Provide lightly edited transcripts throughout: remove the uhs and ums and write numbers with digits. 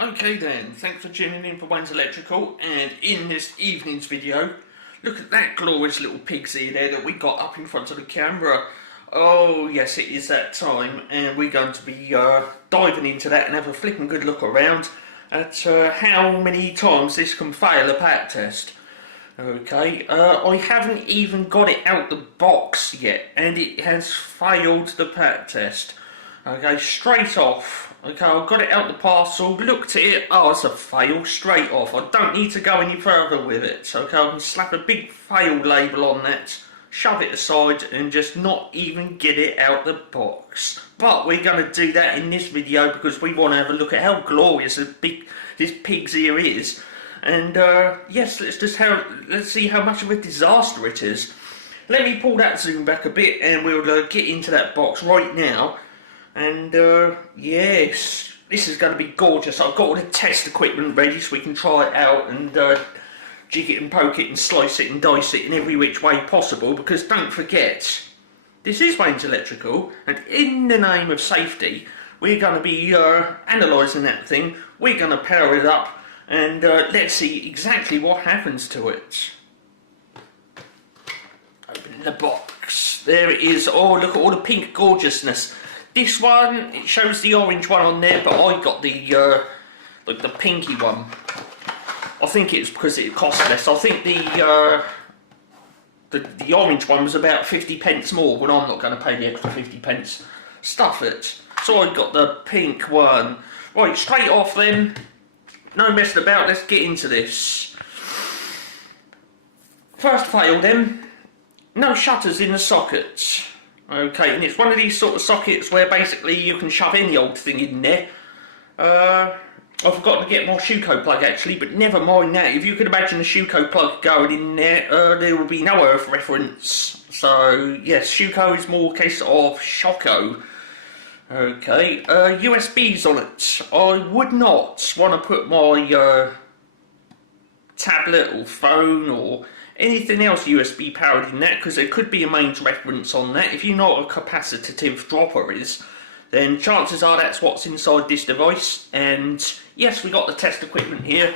Okay then, thanks for tuning in for Wayne's Electrical, and in this evening's video, look at that glorious little pig's ear there that we got up in front of the camera. Oh yes, it is that time, and we're going to be diving into that and have a flipping good look around at how many times this can fail a pack test. Okay, I haven't even got it out the box yet, and it has failed the pack test. Okay, straight off. Okay, I've got it out the parcel, looked at it, oh, it's a fail, straight off. I don't need to go any further with it. Okay, I can slap a big fail label on that, shove it aside, and just not even get it out the box. But we're going to do that in this video because we want to have a look at how glorious this pig's ear is. And yes, let's see how much of a disaster it is. Let me pull that zoom back a bit and we'll get into that box right now. And yes, this is going to be gorgeous. I've got all the test equipment ready so we can try it out and jig it and poke it and slice it and dice it in every which way possible, because don't forget, this is Wayne's Electrical, and in the name of safety we're going to be analysing that thing. We're going to power it up and let's see exactly what happens to it. Open the box. There it is. Oh, look at all the pink gorgeousness. This one, it shows the orange one on there, but I got the like the pinky one. I think it's because it cost less. I think the orange one was about 50 pence more, but I'm not going to pay the extra 50 pence. Stuff it. So I got the pink one. Right, straight off then. No messing about, let's get into this. First fail then. No shutters in the sockets. Okay, and it's one of these sort of sockets where basically you can shove any old thing in there. I forgot to get more Shuko plug actually, but never mind that. If you could imagine a Shuko plug going in there, there will be no earth reference. So yes, Shuko is more a case of Shoko. Okay, USBs on it. I would not want to put my tablet or phone or anything else USB powered in that, because there could be a mains reference on that. If you know what a capacitive dropper is, then chances are that's what's inside this device. And yes, we got the test equipment here,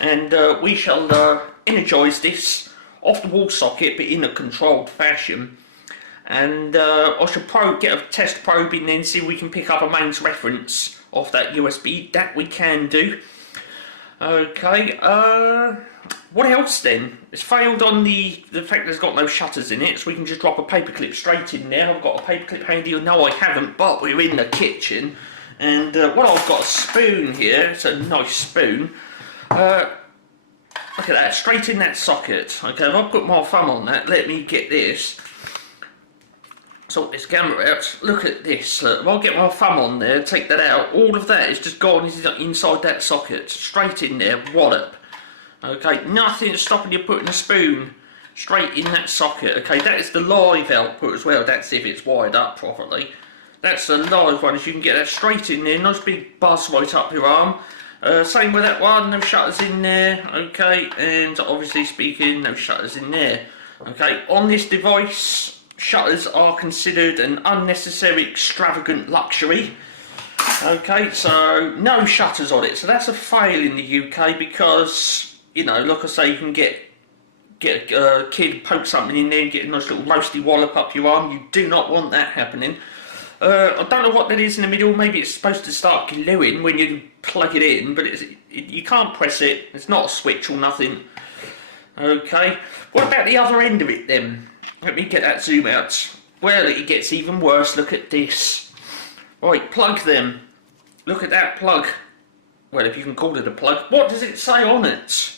and we shall energise this off the wall socket, but in a controlled fashion. And I should get a test probe in there and see if we can pick up a mains reference off that USB. That we can do. Okay, what else then? It's failed on the fact there's got no shutters in it, so we can just drop a paperclip straight in there. I've got a paperclip handy. No, I haven't, but we're in the kitchen. And well, I've got a spoon here. It's a nice spoon. Look at that, straight in that socket. Okay, if I put my thumb on that, let me get this. Sort this camera out. Look at this. Look, if I get my thumb on there, take that out, all of that is just gone inside that socket. Straight in there, wallop. Okay, nothing stopping you putting a spoon straight in that socket. Okay, that is the live output as well. That's if it's wired up properly. That's the live one, as you can get that straight in there. Nice big buzz right up your arm. Same with that one, no shutters in there. Okay, and obviously speaking, no shutters in there. Okay, on this device, shutters are considered an unnecessary, extravagant luxury. Okay, so no shutters on it. So that's a fail in the UK because, you know, like I say, you can get a kid, poke something in there and get a nice little roasty wallop up your arm. You do not want that happening. I don't know what that is in the middle. Maybe it's supposed to start gluing when you plug it in, but you can't press it. It's not a switch or nothing. Okay, what about the other end of it then? Let me get that zoom out. Well, it gets even worse. Look at this. Right, plug them. Look at that plug. Well, if you can call it a plug. What does it say on it?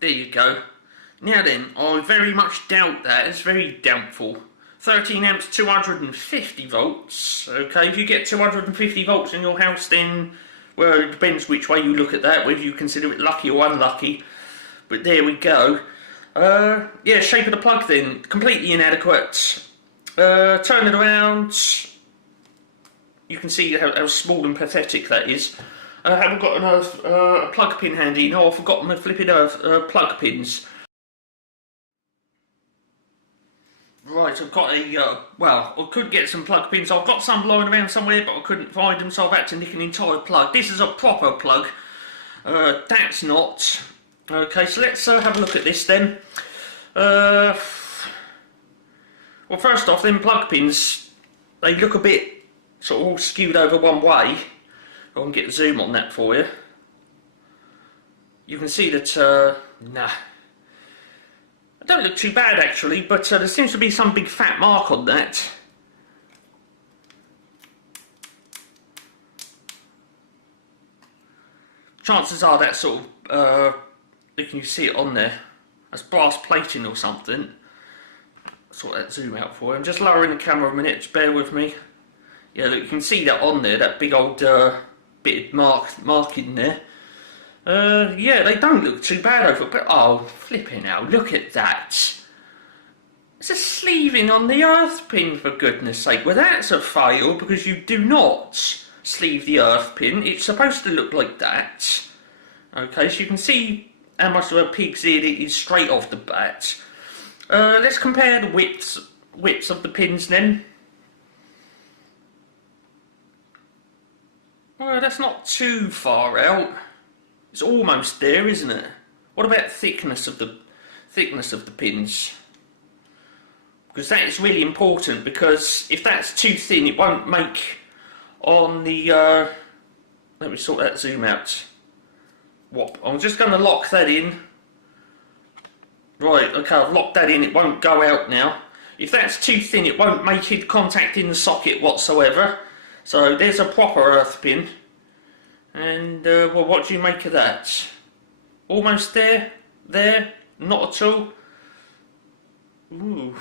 There you go. Now then, I very much doubt that. It's very doubtful. 13 amps, 250 volts. Okay, if you get 250 volts in your house, then, well, it depends which way you look at that, whether you consider it lucky or unlucky. But there we go. Yeah, shape of the plug then, completely inadequate. Turn it around. You can see how small and pathetic that is. I haven't got a plug pin handy. No, I've forgotten the flipping plug pins. Right, I've got a, well, I could get some plug pins. I've got some lying around somewhere, but I couldn't find them, so I've had to nick an entire plug. This is a proper plug. That's not. Okay, so let's have a look at this then. Well, first off, them plug pins, they look a bit sort of all skewed over one way. I can get a zoom on that for you. You can see that, nah. They don't look too bad actually, but there seems to be some big fat mark on that. Chances are that sort of, can you see it on there? That's brass plating or something. Sort that zoom out for you. I'm just lowering the camera a minute, just bear with me. Yeah, look, you can see that on there, that big old bit of marking there. Yeah, they don't look too bad over it, but oh, flipping out, look at that. It's a sleeving on the earth pin, for goodness sake. Well, that's a fail, because you do not sleeve the earth pin. It's supposed to look like that. Okay, so you can see how much of a pig's ear it is straight off the bat. Let's compare the widths of the pins then. Well, that's not too far out. It's almost there, isn't it? What about thickness of the pins? Because that is really important, because if that's too thin it won't make on the let me sort that zoom out. What? I'm just going to lock that in. Right, okay, I've locked that in, it won't go out now. If that's too thin it won't make it contact in the socket whatsoever. So there's a proper earth pin. And, well, what do you make of that? Almost there? There? Not at all? Ooh.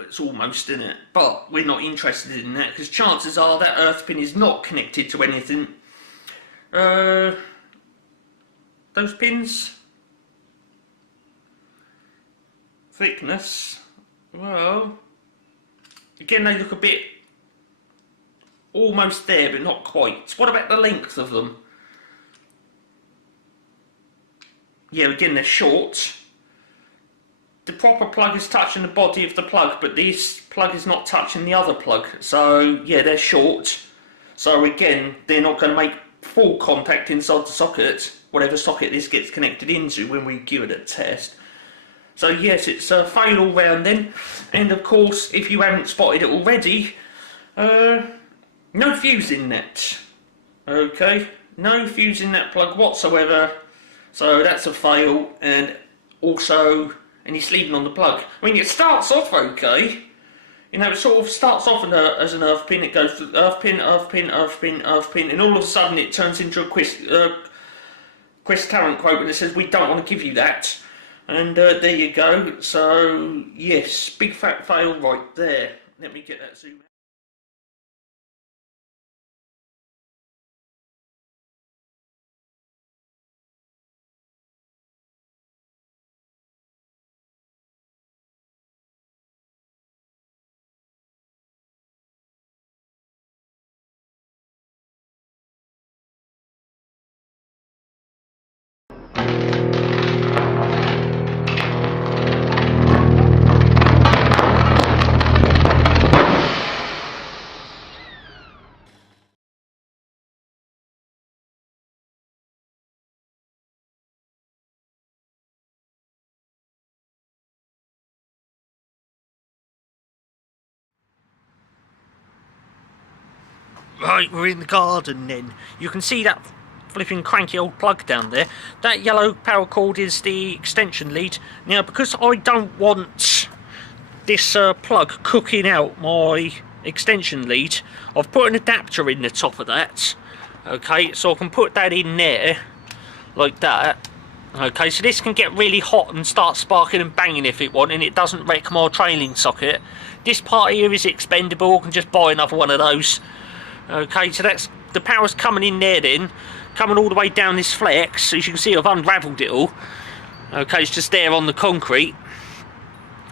It's almost in it. But we're not interested in that, because chances are that earth pin is not connected to anything. Those pins? Thickness? Well... Again, they look a bit almost there, but not quite. What about the length of them? Yeah, again, they're short. The proper plug is touching the body of the plug, but this plug is not touching the other plug. So, yeah, they're short. So, again, they're not going to make full contact inside the socket, whatever socket this gets connected into when we give it a test. So yes, it's a fail all round then, and of course, if you haven't spotted it already, no fuse in that. Okay, no fuse in that plug whatsoever, so that's a fail, and also any sleeving on the plug. I mean, it starts off okay, you know, it sort of starts off as an earth pin, it goes to earth pin, earth pin, earth pin, earth pin, and all of a sudden it turns into a Quest Tarrant quote, and it says, we don't want to give you that. And there you go. So yes, big fat fail right there. Let me get that zoom out. Right, we're in the garden then. You can see that flipping cranky old plug down there. That yellow power cord is the extension lead. Now, because I don't want this plug cooking out my extension lead, I've put an adapter in the top of that. Okay, so I can put that in there, like that. Okay, so this can get really hot and start sparking and banging if it wants, and it doesn't wreck my trailing socket. This part here is expendable, I can just buy another one of those. Okay, so that's the power's coming in there then, coming all the way down this flex. As you can see, I've unravelled it all. Okay, it's just there on the concrete.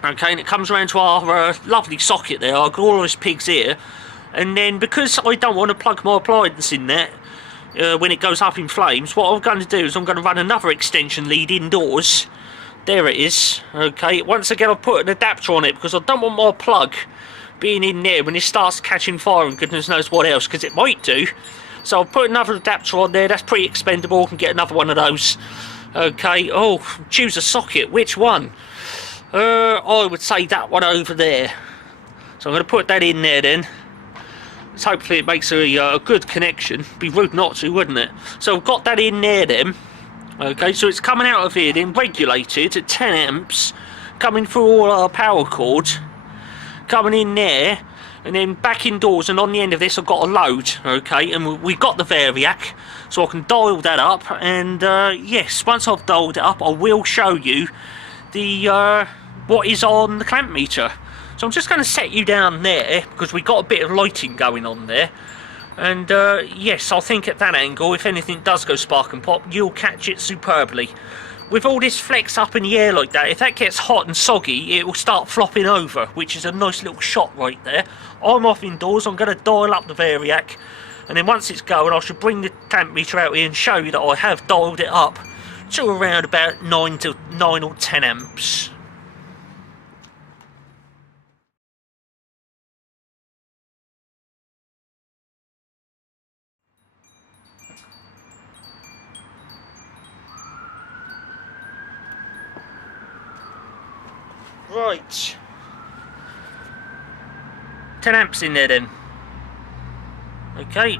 Okay, and it comes around to our lovely socket there, our glorious pig's ear. And then, because I don't want to plug my appliance in there, when it goes up in flames, what I'm going to do is I'm going to run another extension lead indoors. There it is. Okay, once again I've put an adapter on it because I don't want my plug being in there when it starts catching fire and goodness knows what else, because it might do. So I've put another adapter on there. That's pretty expendable. I can get another one of those. Okay, oh, choose a socket. Which one? I would say that one over there. So I'm going to put that in there then. So hopefully it makes a good connection. Be rude not to, wouldn't it? So I've got that in there then. Okay, so it's coming out of here then, regulated at 10 amps, coming through all our power cords, coming in there, and then back indoors, and on the end of this I've got a load, okay, and we've got the variac, so I can dial that up, and yes, once I've dialed it up I will show you the what is on the clamp meter. So I'm just going to set you down there, because we've got a bit of lighting going on there. And yes, I think at that angle, if anything does go spark and pop, you'll catch it superbly. With all this flex up in the air like that, if that gets hot and soggy, it will start flopping over, which is a nice little shot right there. I'm off indoors, I'm going to dial up the variac, and then once it's going, I should bring the clamp meter out here and show you that I have dialed it up to around about 9 or 10 amps. Right, 10 amps in there then. Okay,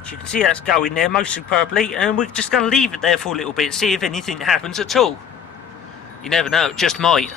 as you can see that's going there most superbly, and we're just going to leave it there for a little bit, see if anything happens at all. You never know, it just might.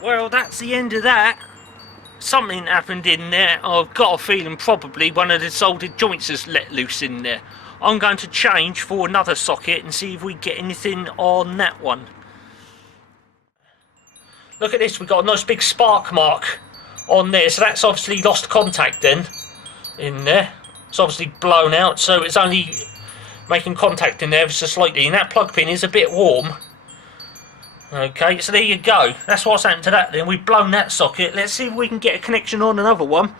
Well, that's the end of that. Something happened in there. I've got a feeling probably one of the soldered joints has let loose in there. I'm going to change for another socket and see if we get anything on that one. Look at this, we've got a nice big spark mark on there, so that's obviously lost contact then in there. It's obviously blown out, so it's only making contact in there ever so slightly, and that plug pin is a bit warm. Okay, so there you go. That's what's happened to that then. We've blown that socket. Let's see if we can get a connection on another one.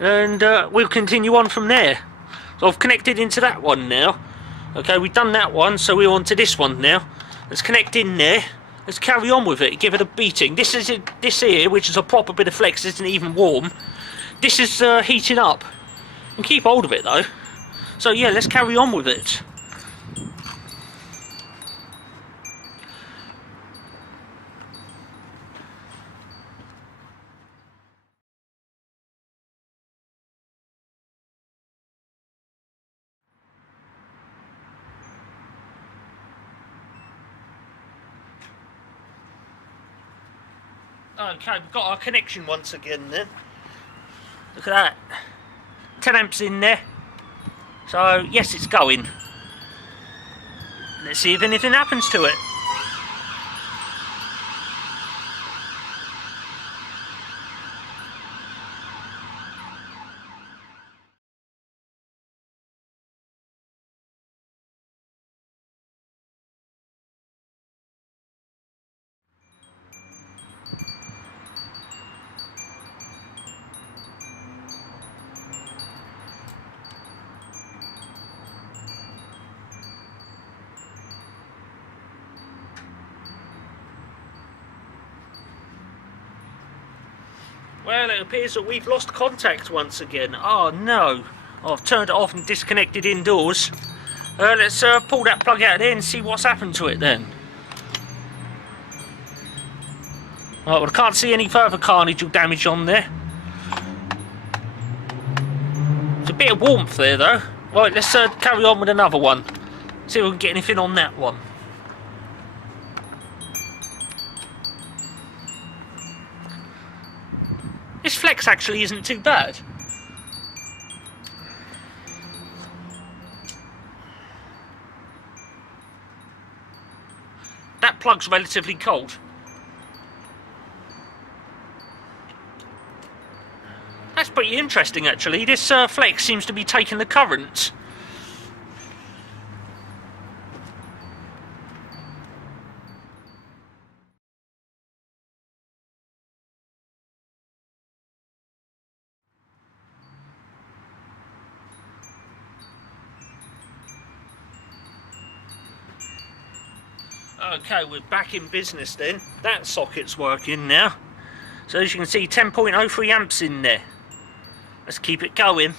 And we'll continue on from there. So I've connected into that one now. Okay, we've done that one, so we're on to this one now. Let's connect in there. Let's carry on with it. Give it a beating. This here, which is a proper bit of flex, isn't even warm. This is heating up. And keep hold of it though. So yeah, let's carry on with it. Okay, we've got our connection once again then. Look at that. 10 amps in there. So, yes, it's going. Let's see if anything happens to it. Well, it appears that we've lost contact once again. Oh no, I've turned it off and disconnected indoors. Let's pull that plug out of there and see what's happened to it then. Right, well, I can't see any further carnage or damage on there. There's a bit of warmth there though. Right, let's carry on with another one. See if we can get anything on that one. This flex actually isn't too bad. That plug's relatively cold. That's pretty interesting actually. This flex seems to be taking the current. Okay, we're back in business then. That socket's working now. So as you can see, 10.03 amps in there. Let's keep it going.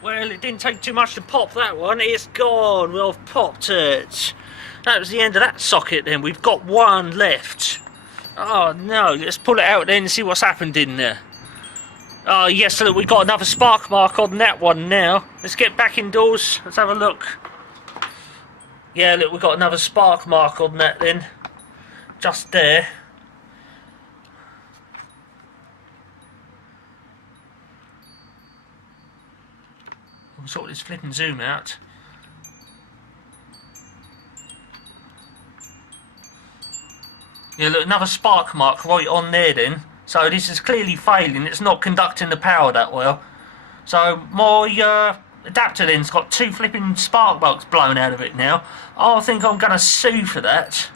Well, it didn't take too much to pop that one. It's gone. We've popped it. That was the end of that socket then. We've got one left. Oh no, let's pull it out then and see what's happened in there. Oh yes, look, we've got another spark mark on that one now. Let's get back indoors. Let's have a look. Yeah, look, we've got another spark mark on that then. Just there. We'll sort this flip and zoom out. Yeah, look, another spark mark right on there then. So this is clearly failing, it's not conducting the power that well. So my adapter then's got two flipping spark plugs blown out of it now. I think I'm going to sue for that.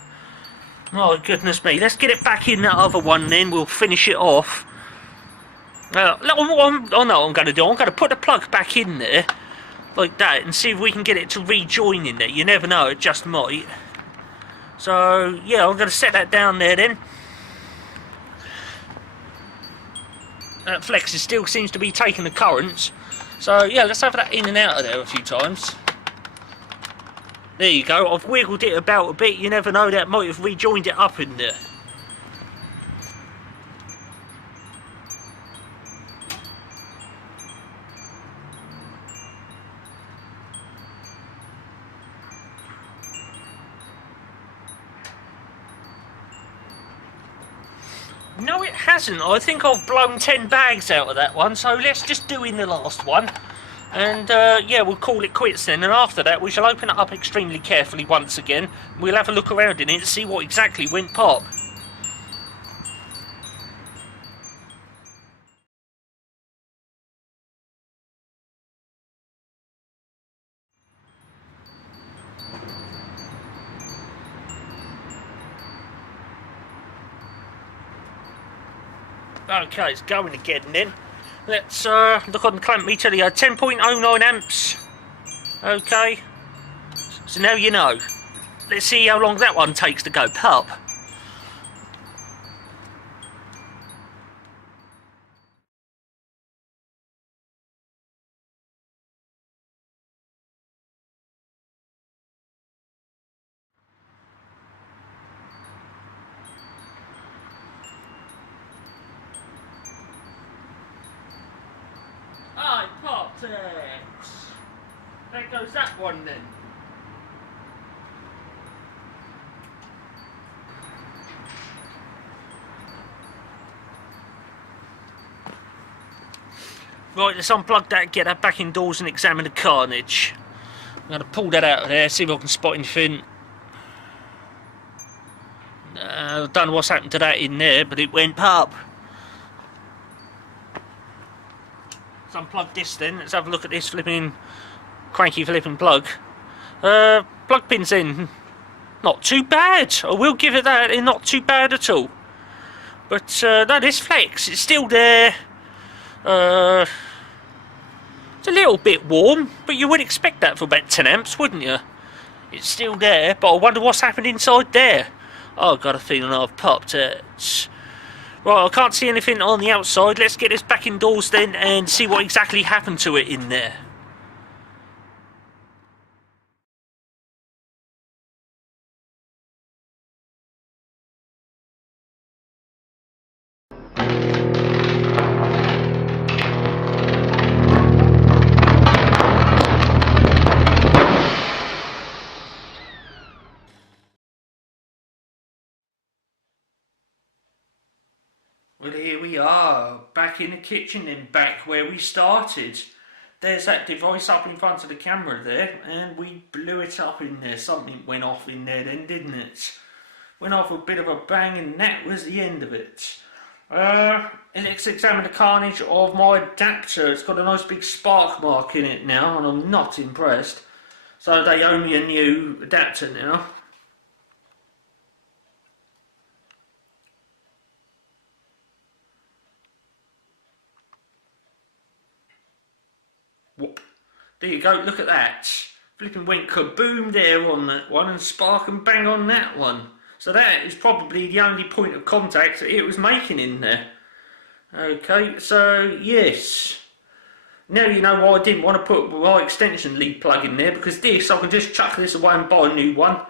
Oh goodness me, let's get it back in that other one then, we'll finish it off. I know what I'm going to do. I'm going to put the plug back in there, like that, and see if we can get it to rejoin in there. You never know, it just might. So, yeah, I'm going to set that down there then. That flex still seems to be taking the currents. So, yeah, let's have that in and out of there a few times. There you go. I've wiggled it about a bit. You never know, that might have rejoined it up in there. No, it hasn't. I think I've blown 10 bags out of that one, so let's just do in the last one. And, yeah, we'll call it quits then. And after that, we shall open it up extremely carefully once again. We'll have a look around in it and see what exactly went pop. Okay, it's going again then. Let's look on the clamp meter. 10.09 amps. Okay. So now you know. Let's see how long that one takes to go pop. I popped it! There goes that one then. Right, let's unplug that, get that back indoors and examine the carnage. I'm going to pull that out of there, see if I can spot anything. I don't know what's happened to that in there, but it went pop. Let's unplug this then. Let's have a look at this flipping cranky flipping plug. Plug pins in. Not too bad. I will give it that. It's not too bad at all. But no, this flex, it's still there. It's a little bit warm, but you would expect that for about 10 amps, wouldn't you? It's still there, but I wonder what's happened inside there. Oh, I've got a feeling I've popped it. Right, I can't see anything on the outside. Let's get this back indoors then and see what exactly happened to it in there. Well, here we are, back in the kitchen and back where we started. There's that device up in front of the camera there, and we blew it up in there. Something went off in there then, didn't it? Went off a bit of a bang, and that was the end of it. Let's examine the carnage of my adapter. It's got a nice big spark mark in it now, and I'm not impressed. So they owe me a new adapter now. Whoop. There you go, look at that. Flipping went kaboom there on that one and spark and bang on that one. So that is probably the only point of contact that it was making in there. Okay, so yes. Now you know why I didn't want to put my extension lead plug in there, because this, I can just chuck this away and buy a new one.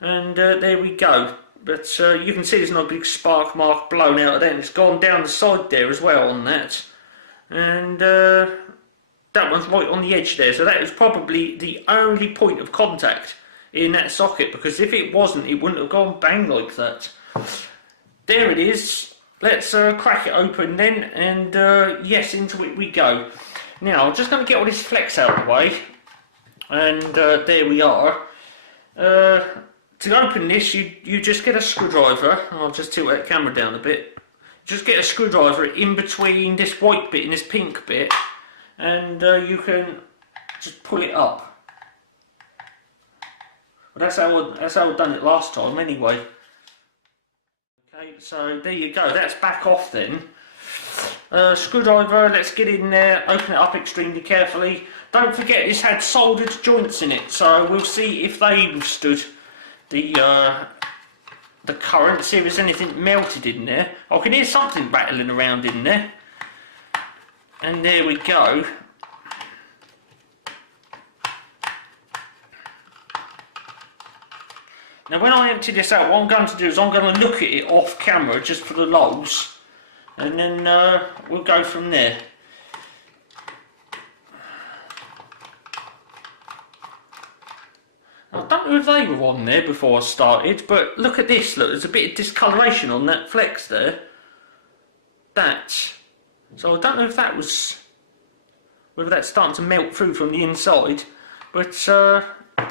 And there we go. But you can see there's no big spark mark blown out of that, and it's gone down the side there as well on that. And that one's right on the edge there, so that is probably the only point of contact in that socket, because if it wasn't, it wouldn't have gone bang like that. There it is. Let's crack it open then, and yes, into it we go. Now, I'm just going to get all this flex out of the way, and there we are. To open this, you just get a screwdriver. I'll just tilt that camera down a bit. Just get a screwdriver in between this white bit and this pink bit, and you can just pull it up. Well, that's how I've done it last time anyway. Okay, so there you go, that's back off then. Screwdriver, let's get in there, open it up extremely carefully. Don't forget this had soldered joints in it, so we'll see if they withstood the current, see if there's anything melted in there. I can hear something rattling around in there. And there we go. Now when I empty this out, what I'm going to do is I'm going to look at it off camera just for the logs, and then we'll go from there. I don't know if they were on there before I started, but look at this, look, there's a bit of discoloration on that flex there. That. So I don't know if that was, whether that's starting to melt through from the inside, but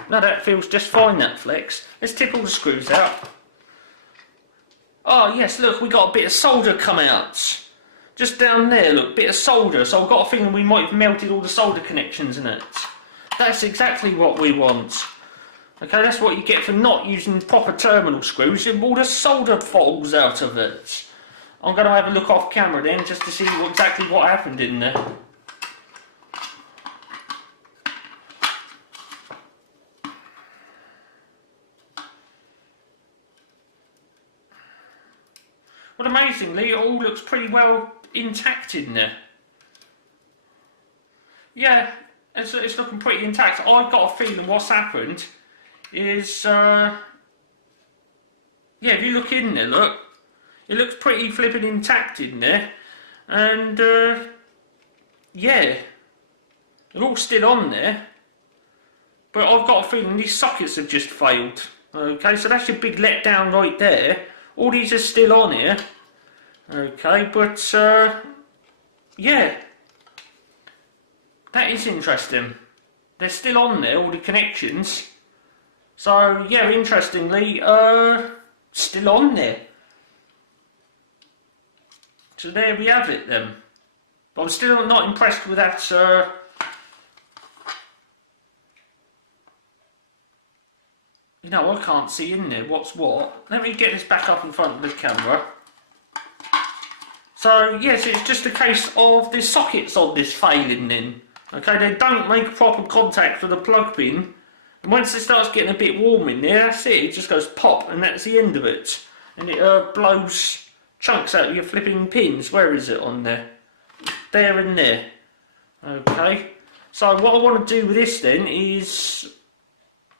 no, that feels just fine, that flex. Let's tip all the screws out. Oh yes, look, we got a bit of solder come out. Just down there, look, bit of solder. So I've got a feeling we might have melted all the solder connections in it. That's exactly what we want. Okay, that's what you get for not using proper terminal screws. All the solder falls out of it. I'm going to have a look off camera then, just to see exactly what happened in there. Well, amazingly, it all looks pretty well intact in there. Yeah, it's looking pretty intact. I've got a feeling what's happened is, yeah, if you look in there, look, it looks pretty flipping intact in there, and yeah, they're all still on there, but I've got a feeling these sockets have just failed. Okay, so that's your big letdown right there. All these are still on here. Okay, but yeah, that is interesting. They're still on there, all the connections. So yeah, interestingly, still on there. So there we have it then. But I'm still not impressed with that. You know, I can't see in there what's what. Let me get this back up in front of the camera. So yes, it's just a case of the sockets on this failing then. Okay, they don't make proper contact with the plug pin. And once it starts getting a bit warm in there, that's it. It just goes pop, and that's the end of it. And it blows chunks out of your flipping pins. Where is it on there? There and there. Okay. So what I want to do with this then is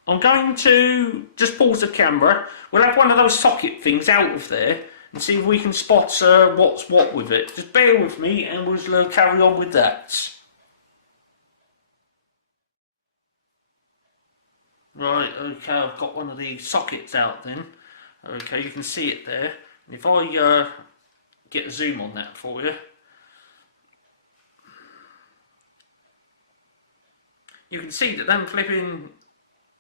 I'm going to just pause the camera. We'll have one of those socket things out of there and see if we can spot what's what with it. Just bear with me and we'll carry on with that. Right, okay, I've got one of the sockets out then. Okay, you can see it there. And if I get a zoom on that for you, you can see that them flipping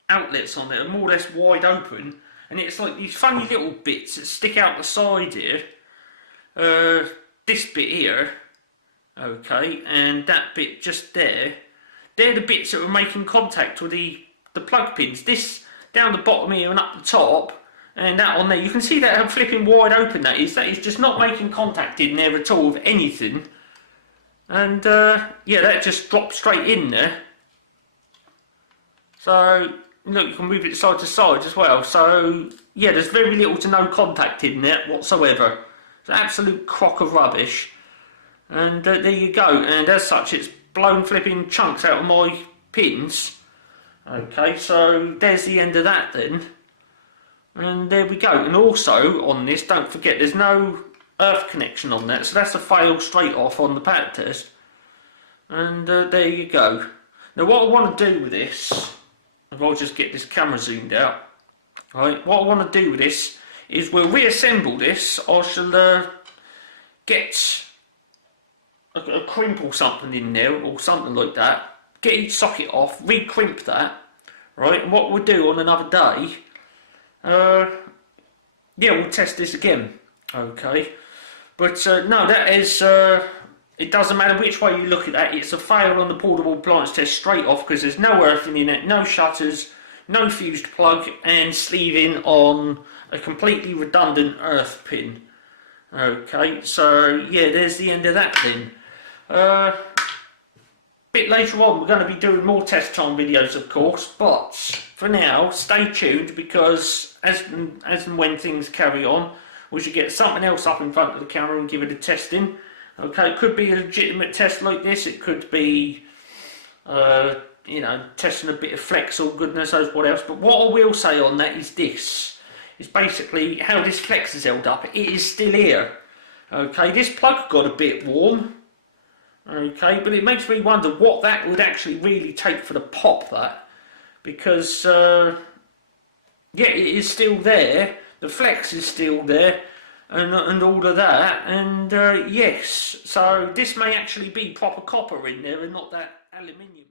outlets on there are more or less wide open, and it's like these funny little bits that stick out the side here. This bit here, okay, and that bit just there, they're the bits that are making contact with the plug pins. This down the bottom here and up the top, and that on there, you can see that how flipping wide open that is just not making contact in there at all with anything. And yeah, that just drops straight in there. So look, you can move it side to side as well. So yeah, there's very little to no contact in there whatsoever. It's an absolute crock of rubbish. And there you go. And as such, it's blown flipping chunks out of my pins. Okay, so there's the end of that then. And there we go. And also on this, don't forget, there's no earth connection on that. So that's a fail straight off on the pad test. And there you go. Now what I want to do with this, if I'll just get this camera zoomed out, right, what I want to do with this is we'll reassemble this. I shall get a crimp or something in there, or something like that, get each socket off, re-crimp that, right, and what we'll do on another day, yeah, we'll test this again, okay, but no, that is, it doesn't matter which way you look at that, it's a fail on the portable appliance test straight off, because there's no earthing in it, no shutters, no fused plug, and sleeving on a completely redundant earth pin. Okay, so yeah, there's the end of that then. Bit later on we're going to be doing more test time videos, of course, but for now stay tuned, because as and when things carry on, we should get something else up in front of the camera and give it a testing. Okay, it could be a legitimate test like this, it could be you know, testing a bit of flex or goodness knows what else, but what I will say on that is this, is basically how this flex is held up. It is still here. Okay, this plug got a bit warm. Okay, but it makes me wonder what that would actually really take for the pop, that, because yeah, it is still there, the flex is still there, and all of that, and yes, so this may actually be proper copper in there and not that aluminium.